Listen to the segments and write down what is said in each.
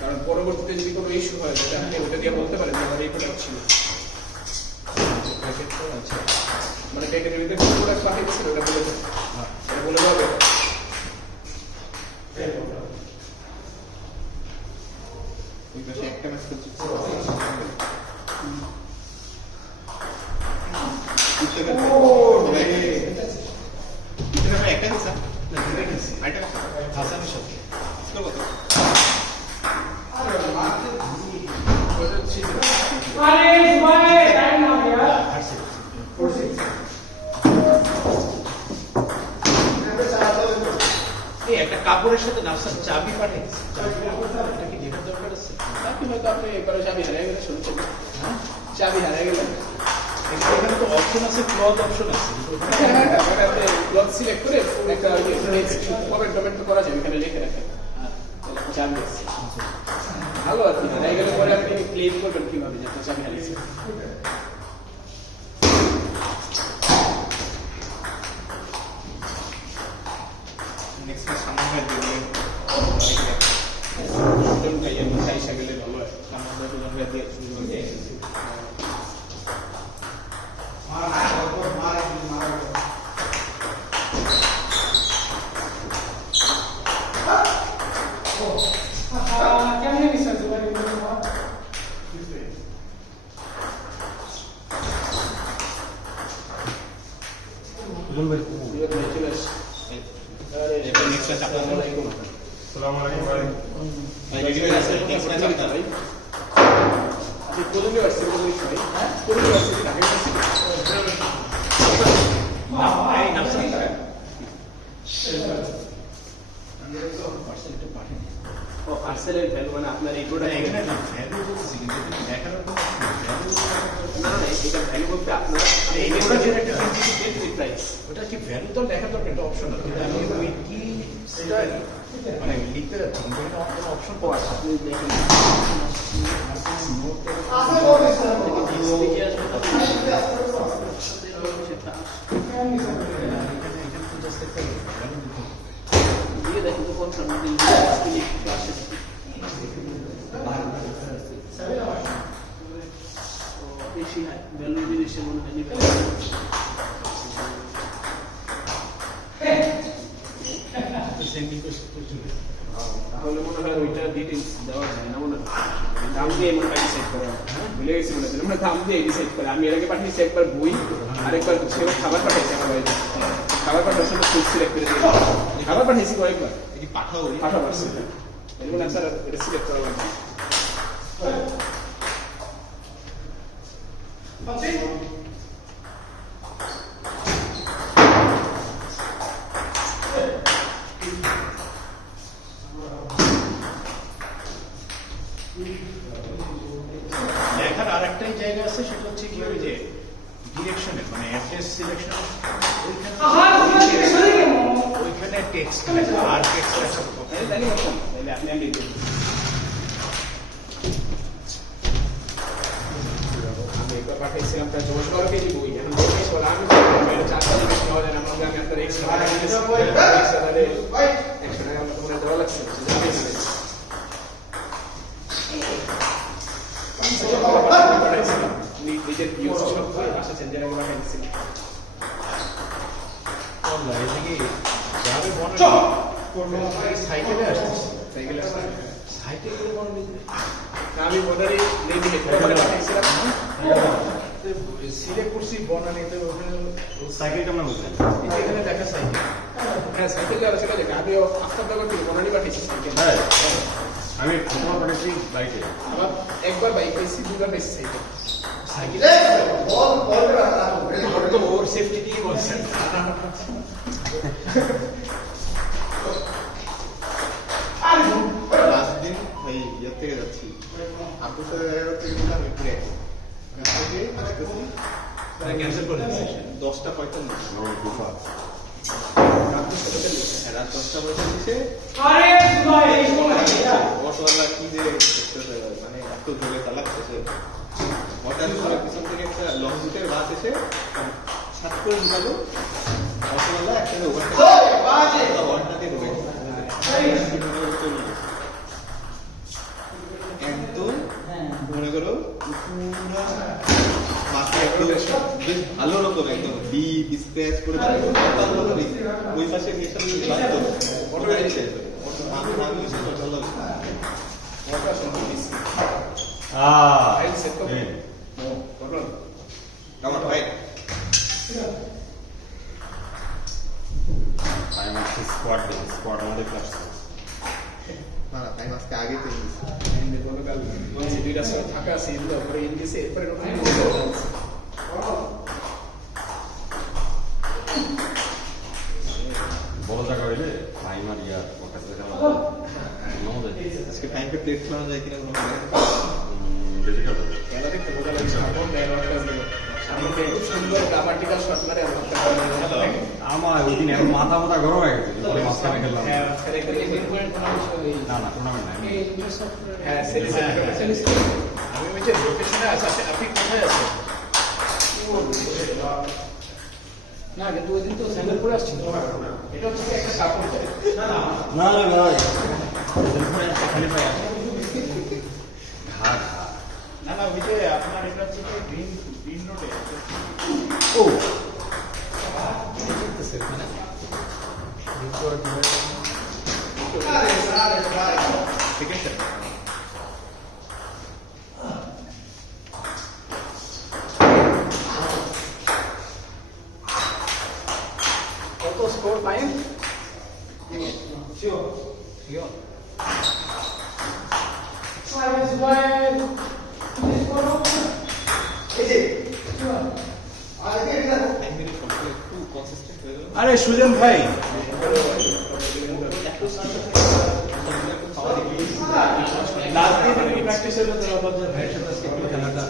কারণ পরবর্তীতে যদি কোনো ইস্যু হয় তাহলে ওটা দিয়ে বলতে পারেন যে আমার এই প্রোডাক্ট ছিল, মানে প্যাকেটের ভিতরে কোন প্রোডাক্ট পাঠিয়েছিল ওটা বলে দেন, এটা বলে দেওয়া হবে। একটা মেসেজ একটা কাপড়ের সাথে নাফসার চাবি পাঠিয়েছে, এটা কি যেটা দরকার আছে? চাবি হয়তো আপনি একবারে চাবি হারিয়ে গেলে শুনছেন, চাবি হারিয়ে গেলে এখানে তো অপশন আছে, ক্লথ অপশন আছে, ক্লথ সিলেক্ট করে একটা কমেন্ট টমেন্ট করা যাবে, এখানে লিখে রাখেন চাবি আছে, ভালো আর কি। হারিয়ে গেলে পরে আপনি ক্লেম করবেন কিভাবে যে আপনার চাবি হারিয়েছে। তাহলে মনে হয় ওইটা ডিটেইলস দেওয়া যায় না, মনে হয় দাম দিয়ে মনে হয় ডিসাইড করা, ভুলে গেছি মনে হয়, আমরা দাম দিয়ে ডিসাইড করে। আমি এর আগে পাঠিয়েছি একবার বই, আরেকবার সেও খাবার পাঠিয়েছি আমার বাড়িতে, খাবার পাঠানোর সময় ফুড সিলেক্ট করে দিয়ে খাবার পাঠিয়েছি কয়েকবার, পাঠাও পারছি এরকম স্যার এটা সিলেক্ট করা লাগবে। লেখার আরেকটাই জায়গা আছে, সেটা হচ্ছে কি ওই যে ডিরেকশনে, মানে অ্যাড্রেস সিলেকশন, ওইখানে টেক্সট আর টেক্সট আছে, তাহলে আপনি আমি একবার পাঠিয়েছিলাম প্রায় 10-12 কেজি বই, এখন আমি 4 কেজি নেওয়া যায় না, আমি আপনার এক্সট্রা তাহলে 100 টাকা মতো দেওয়া লাগছে। নিজের ভিউজ সব করে ভাষা চেঞ্জের আগে পাঠিয়েছিলাম। সাইকেলে আসছিস সাইকেলে সাইকেল করে বড় আমি বোর্ডারে রেডি হেডফোন পাঠিয়েছিলাম সিলেক্ট করছি বনানীতে ওখানে সাইকেল কেমন বুঝলেন এখানে দেখা সাইকেল হ্যাঁ সাইকেল আর সেটা দেখে আমি আফটার দাবার থেকে বনানী পাঠিয়েছি সাইকেল হ্যাঁ আমি ফটো পাঠিয়েছি বাইকে আবার একবার বাইক পাইছি দুবার পাইছি সাইকেল সাইকেল তো ওর সেফটি দিয়ে বলছেন লাস্ট দিন এই ইয়ে থেকে যাচ্ছি আপুর সাথে দেখা করতে গেছিলাম এপ্রিলে আসতেছি ক্যান্সেল করে 10:45 আমার গুফা রাত 10:45 অটোওয়ালা কি যে করতেছে মানে এত জোরে চালাচ্ছে হঠাৎ করে পিছন থেকে একটা লং রুটের বাস এসে সাত করে ঢুকালো অটোওয়ালা একটা ওভারটা দিয়ে ঢুকে একদম মনে করো পুরা মাথায় একদম বেশ ভালো রকম একদম ডিপ স্ক্র্যাচ করে ওই পাশে নিয়ে সব লাগতো অটো গাড়িতে আমি এসে চলো আমার ভাই স্কোয়াড আমাদের ক্লাস না না টাইম আজকে আগে তো বলছি দুইটা সময় ফাঁকা আছে এগুলো পরে ইন দিছে এরপরে বড় জায়গা হইলে টাইম আর ইয়ার ওটা আজকে টাইমকে প্লেট খাওয়া যায় কিনা ডিফিকাল্ট খেলা দেখতে বোঝা লাগছে সামনে সামনে খুব সুন্দর গ্রামাটিক্যাল শট মারে আমার ওই দিন এখন মাথা গরম হয়ে গেছে মাঝখানে খেললাম হ্যাঁ আজকে একটা ইন্ডিয়ান পয়েন্ট না না টুর্নামেন্ট নাই হ্যাঁ আমি বলছি লোকেশনে আছে আপনি কোথায় আছেন না কিন্তু ওই দিন তো স্যান্ডেল পরে আসছিল এটা হচ্ছে একটা কাপড় না রে ভাই খালি পাই ঘা না না ওই যে আপনার এটা হচ্ছে গ্রিন রোডে ও সেকেন্ড কত স্কোর পাইন শিওর শিওর আরে সুজন ভাই লাস্ট দিন প্র্যাকটিস হলো তো আবার ভাইয়ের সাথে আজকে একটু খেলাটা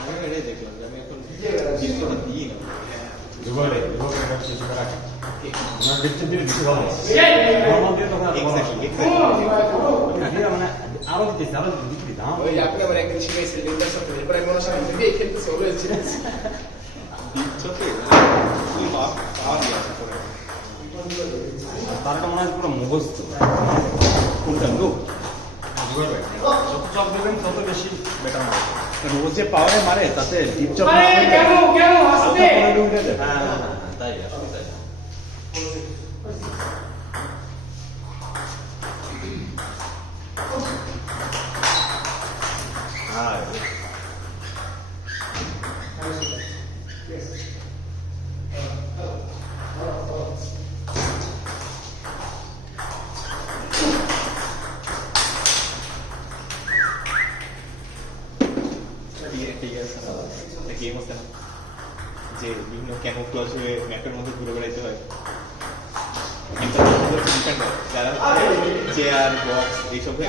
আমি এটাই দেখলাম যে আমি এখন ডিসপ্লেটা দিই না দুবারে দুবারে কিছু করা না দেখতে দিলে বেশি ভালো নরমাল দিয়ে তখন এক্স্যাক্টলি মানে আরো দিতে আরো দিতে দাম ওই আপনি আবার একদিন শিখাইছেন লিঙ্গার সাথে এরপরে মনে সামনে দিয়ে খেলতেছে ওরে চিনেছে ডিপচকে তুই পাওয়া দিয়ে আছে করে তারটা মনে হয় পুরো মুখস্থ কোনটা লোক দুবারে যত চাপ দেবেন তত বেশি বেটার হবে ও যে পাওয়ারে মারে তাতে ডিপ চপ কেন আসতে হ্যাঁ তাই আসলে তাই হ্যাঁ ঠিক আছে একটা গেম আছে না যে বিভিন্ন ক্যামোফ্লাজ হয়ে ম্যাপের মধ্যে ঘুরে বেড়াইতে হয় কিন্তু ডিফেন্ডার যারা চেয়ার বক্স এইসব হয়ে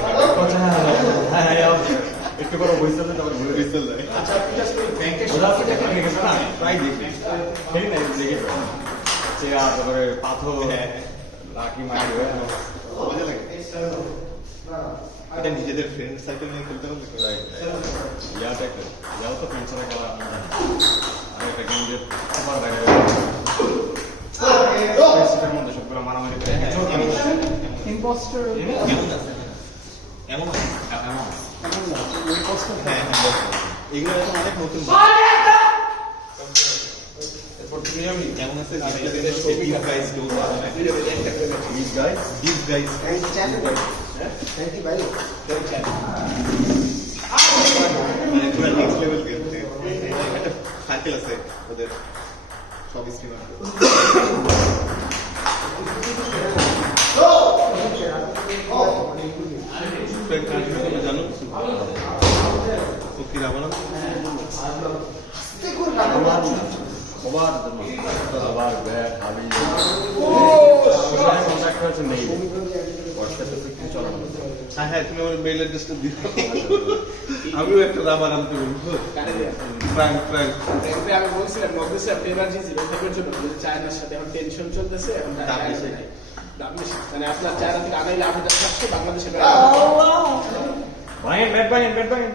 একটু করে বইতে তারপর ভুলে পিস্তল দেয় আচ্ছা আপনি জাস্ট ওই ব্যাংকের ওরা সাথে তো দেখে না প্রায় দেখি খেলি না দেখে চেয়ার তারপরে পাথর লাকি মাইর হয়ে মজা লাগে এটা নিজেদের ফ্রেন্ড সার্কেল নিয়ে খেলতে পারলে ইয়াও তো ফ্রেন্ডসরা খেলা আর একটা গেম শীতের মধ্যে সবগুলো মারামারি করে ইম্পোস্টার এমন আছে এমন আছে ইম্পোস্টার হ্যাঁ হ্যাঁ এগুলো এখন অনেক নতুন এরপর তুমি আমি এমন আছে these guys don't These guys? these guys মানে পুরো নেক্সট লেভেল গেম একটা সার্কেল আছে ওদের সব স্ট্রিমার জানো সত্যি রাবণ সবার জন্য সবার ব্যাট হাবি কন্ট্যাক্ট হয়েছে নেই হোয়াটসঅ্যাপে তো কিছু চলানো হ্যাঁ হ্যাঁ তুমি আমার মেইল অ্যাড্রেসটা দিও আমিও একটা রাবার আনতে বলবো ফ্র্যাঙ্ক আমি বলছিলাম মধ্যে এনার্জি জিরো থাকার জন্য চায়নার সাথে এখন টেনশন চলতেছে এখন দাম বেশি। দাম বেশি মানে আপনার চায়না থেকে আনাইলে 8,700 বাংলাদেশে ভাঙেন ব্যাট ভাঙেন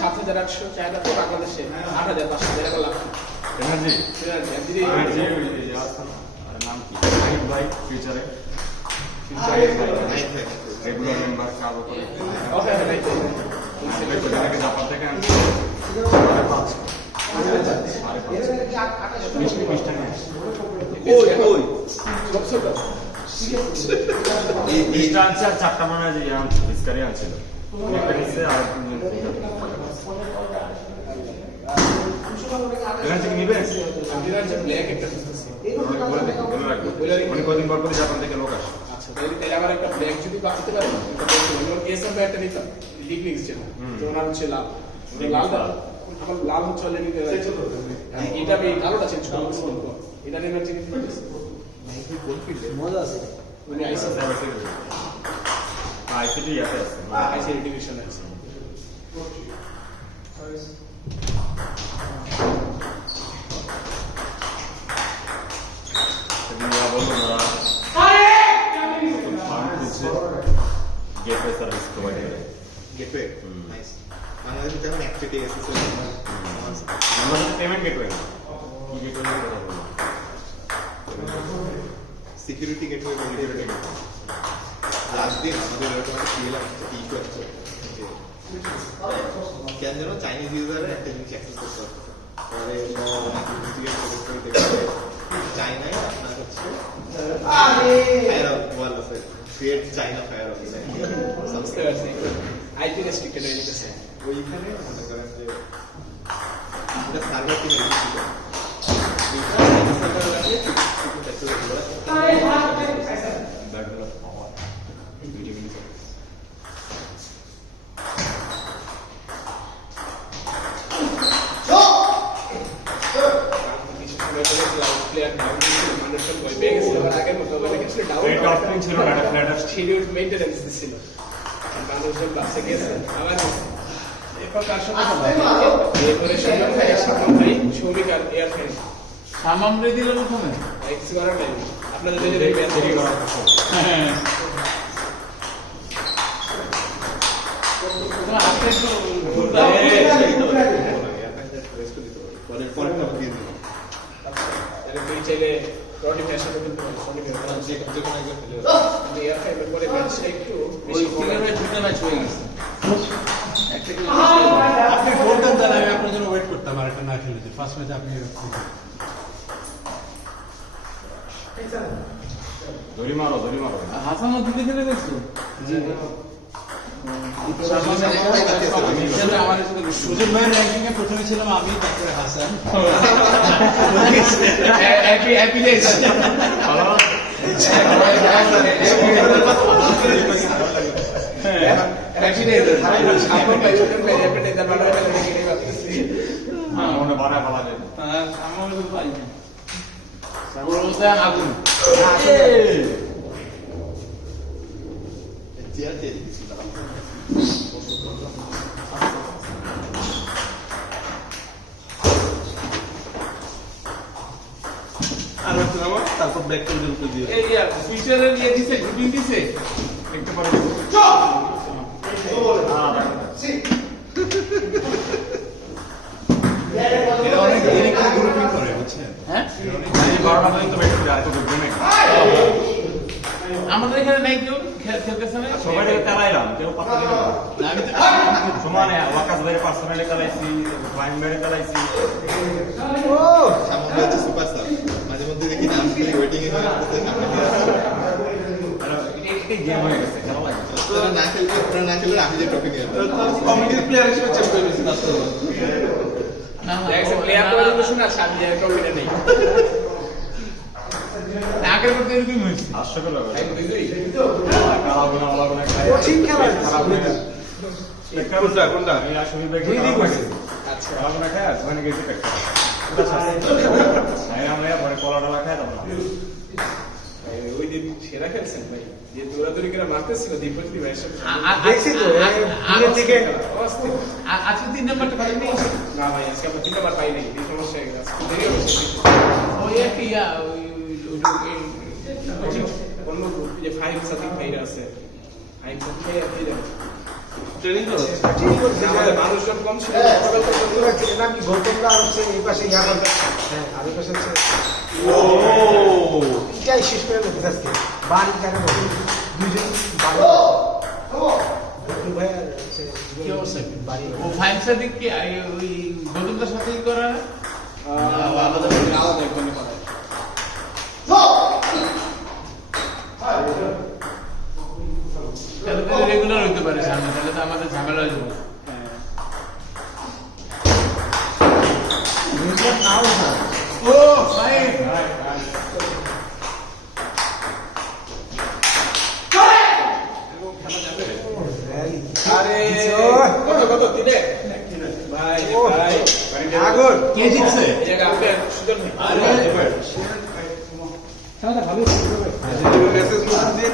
7,800 চায়না তো বাংলাদেশে 8,500 টাকা লাভ এনার্জি এনার্জি এনার্জি নাম কি নাইট ভাই ফিউচারে রেগুলার মেম্বার কারো করে ওকে রাইট সেটাকে জাপান থেকে আনছি 5,500 মিষ্টি ওই মিষ্টি আনছে আর চারটা মানে যে বিস্কারি আনছিল একটা নিচ্ছে আর এনার্জি কি নিবে এনার্জি ব্ল্যাক একটা খুঁজতেছি বলে দেখো বলে রাখবো মানে কদিন পর পর জাপান থেকে লোক আসে আচ্ছা তাহলে আমার একটা ব্ল্যাক যদি বাঁচতে পারে এসএম একটা নিতাম লিগনিক্স যেটা তো ওনার হচ্ছে লাল লাল আমার লাল হচ্ছে অলরেডি এটা আমি কালোটা চেঞ্জ করবো এটা এনার্জি কি মজা আছে মানে আইসিটি ইয়াতে আছে আইসি রেডিয়েশন আছে বললো না গেটওয়ে সার্ভিস প্রোভাইড করে গেটওয়ে নাইস বাংলাদেশে যেমন অ্যাক্টিভিটি এসেছে আমরা পেমেন্ট গেটওয়ে না কি গেটওয়ে কথা বলবো সিকিউরিটি গেটওয়ে বলতে লাস্ট দিন আমাদের এরকম একটা সিএলআর ইস্যু আছে কেন যেন চাইনিজ ইউজারে একটা জিনিস অ্যাক্সেস করতে পারতেছে পরে সব অনেক ইনভেস্টিগেট করে দেখবে চাইনায় আপনার হচ্ছে ফায়ার ওয়াল আছে ক্রিয়েট চাইনা ফায়ার ওয়াল বুঝতে পারছি আইপি রেস্ট্রিক্টেড হয়ে গেছে ওইখানে মনে করেন যে এটা সার্ভার টিম ছিল ব্যাকগ্রাউন্ড পাওয়ার ভিডিও মিনিট প্লেয়ার মানুষজন ভয় পেয়ে গেছিল আবার আগের মতো মানে কিছু রেট অফ ডাউন ছিল না ফ্ল্যাট শিডিউল মেইনটেনেন্স দিছিল মানুষজন বাসে গেছে আবার এরপর কার সাথে এরপরে সুমন ভাই সামন ভাই সৌমিক আর এয়ার ফ্রেন্ড সামামরে দিল প্রথমে এক্স করার নাই আপনাদের যদি দেখবেন দেরি করার কথা হ্যাঁ তোমার হাতে একটু তুই চাইলে রডি ভাইয়ের সাথে কিন্তু সনি ভাই যে কোনো একজন খেলে কিন্তু এয়ার ফ্রেন্ডের পরে ম্যাচটা একটু ওই বেশি ফিগারে দুটো ম্যাচ হয়ে গেছে একটা কি আপনি বলতেন তাহলে আমি আপনার জন্য ওয়েট করতাম আর একটা না খেলে ফার্স্ট ম্যাচে আপনি ধরি মারো হাসান দুটো খেলে দেখছো জি আমার সুজন ভাইয়ের র্যাঙ্কিং এ প্রথমে ছিলাম আমি তারপরে Hasan happy happy days happy days আপন ভাই সুজন ভাই হ্যাপি ডেজ আমার ভাই লেগে গেল মনে বানা পালা যায় আমার তো পাই না ওর মধ্যে আগুন চেয়ার দিয়ে দিচ্ছিল আর তারপর ব্যাক পর্যন্ত দিয়ে এই আর ফিচারে নিয়ে দিছে গ্রুপিং দিছে একটু পরে এরা অনেক দেরি করে গ্রুপিং করে বুঝছেন হ্যাঁ এরা অনেক দেরি 12টা পর্যন্ত ওয়েট করি, আর তো ঢুকবে না। আমাদের এখানে নাই কেউ খেলতেছে না সবাই চালাইলাম, কেউ পাত্তা দিল না। না, আমি তো সমানে ওয়াকাস ভাইয়ের পার্সোনালি চালাইছি, ক্লাইম ভাইয়ের চালাইছি। সামনে হচ্ছে সুপারস্টার, মাঝে মধ্যে দেখি নাম খেলে ওয়েটিং এ করতেছে সামনে দিয়ে আসছে। আর এটাই গেম হয়ে গেছে, খেলা লাগে। ওরা না খেলে আমি যে ট্রফি নিয়ে আসবো। কমিটির প্লেয়ার হিসেবে চ্যাম্পিয়ন হয়েছে তার না, দেখছে প্লেয়ার তো বলে শোনা সাত দিয়ে টপিটা নেই আগের করতে এরকম হয়েছে। হাস্যকর ব্যাপার। এক দুই দুই কালাবো না, ওলাবো না, খাই। কঠিন খেলা খারাপ হয়ে গেছে। কোনটা কোনটা আমি আর শরীর ব্যাগ দুই দিক হয়েছে। আচ্ছা কালাবো না খাই, আর ওখানে গেছি একটা। ওটা ছাড়ছি। আমরা পরে কলা টলা খাই, তারপর ওই দিন সেরা খেলছেন ভাই যে দৌড়াদৌড়ি করে মারতেছিল দীপজ্যোতি ভাইয়ের সাথে দেখছি তো, দূরের থেকে অস্থির। আজকে 3 নাম্বারটা পাইনি। না ভাই আজকে আমরা 3 নাম্বার পাই নাই এই সমস্যা হয়ে গেছে আজকে দেরি হয়েছে ওই একটা ইয়া অন্য গ্রুপ যে ফাইভ সাথে ভাইরা আছে ফাইভ সাথে ভাইরা ট্রেনিং করো। আমাদের মানুষজন কম ছিল নাকি গৌতমদা আর হচ্ছে এই পাশে ইয়া করবে। হ্যাঁ, আর ওই পাশে হচ্ছে এটাই শেষ করে দেবে আজকে। বাড়ি কেন বলবো? দুইজন বাড়ি। গৌতম ভাই আর হচ্ছে কি অবস্থা? বাড়ি। ও ফাইভ সাদিক কি ওই গৌতমদার সাথে কি করা আলাদা আলাদা একদম করা তাহলে তো রেগুলার হইতে পারে সামনে, তাহলে তো আমাদের ঝামেলা হয়ে যাবে। নাও না। ও ভাই র্যালি। আরে কত কত দিলে ভাই ভাই আগর কে জিতছে? এই জায়গা আপনি সুযোগ নেই খেলাটা ভালো ছিল। মেসেজ দিয়ে